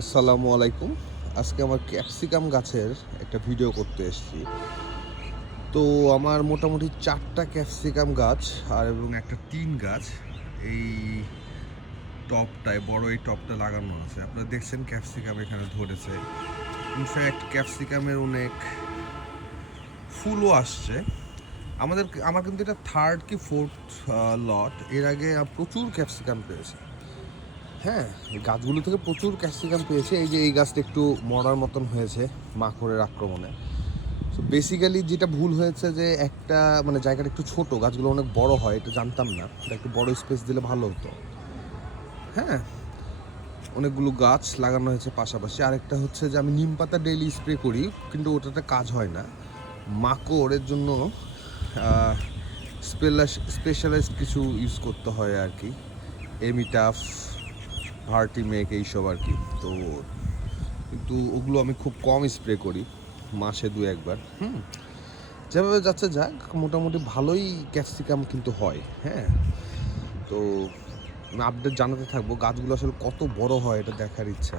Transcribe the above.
আসসালামু আলাইকুম। আজকে আমার ক্যাপসিকাম গাছের একটা ভিডিও করতে এসেছি। তো আমার মোটামুটি ৪টা ক্যাপসিকাম গাছ এবং একটা তিন গাছ এই টবটায় বড় এই টবটা লাগানো আছে। আপনারা দেখছেন ক্যাপসিকাম এখানে ধরেছে। ইনফ্যাক্ট ক্যাপসিকামের অনেক ফুলও আসছে। আমার কিন্তু এটা থার্ড কি ফোর্থ লট। এর আগে প্রচুর ক্যাপসিকাম পেয়েছি। হ্যাঁ, এই গাছগুলো থেকে প্রচুর ক্যাপসিকাম পেয়েছে। এই যে এই গাছটা একটু মরার মতন হয়েছে মাকড়ের আক্রমণে। সো বেসিক্যালি যেটা ভুল হয়েছে যে একটা মানে জায়গাটা একটু ছোট, গাছগুলো অনেক বড় হয়, এটা জানতাম না। এটা একটু বড় স্পেস দিলে ভালো হতো। হ্যাঁ, অনেকগুলো গাছ লাগানো হয়েছে পাশাপাশি। আরেকটা হচ্ছে যে আমি নিম পাতা ডেইলি স্প্রে করি, কিন্তু ওটাতে কাজ হয় না। মাকড়ের জন্য স্পেশালাইজড কিছু ইউজ করতে হয় আর কি। এমিটাফ, ভার্টিমেক এইসব আর কি। তো কিন্তু ওগুলো আমি খুব কম স্প্রে করি, মাসে দু একবার। যেভাবে যাচ্ছে যাক, মোটামুটি ভালোই ক্যাপসিকাম কিন্তু হয়। হ্যাঁ, তো আমি আপডেট জানাতে থাকবো। গাছগুলো আসলে কত বড় হয় এটা দেখার ইচ্ছা।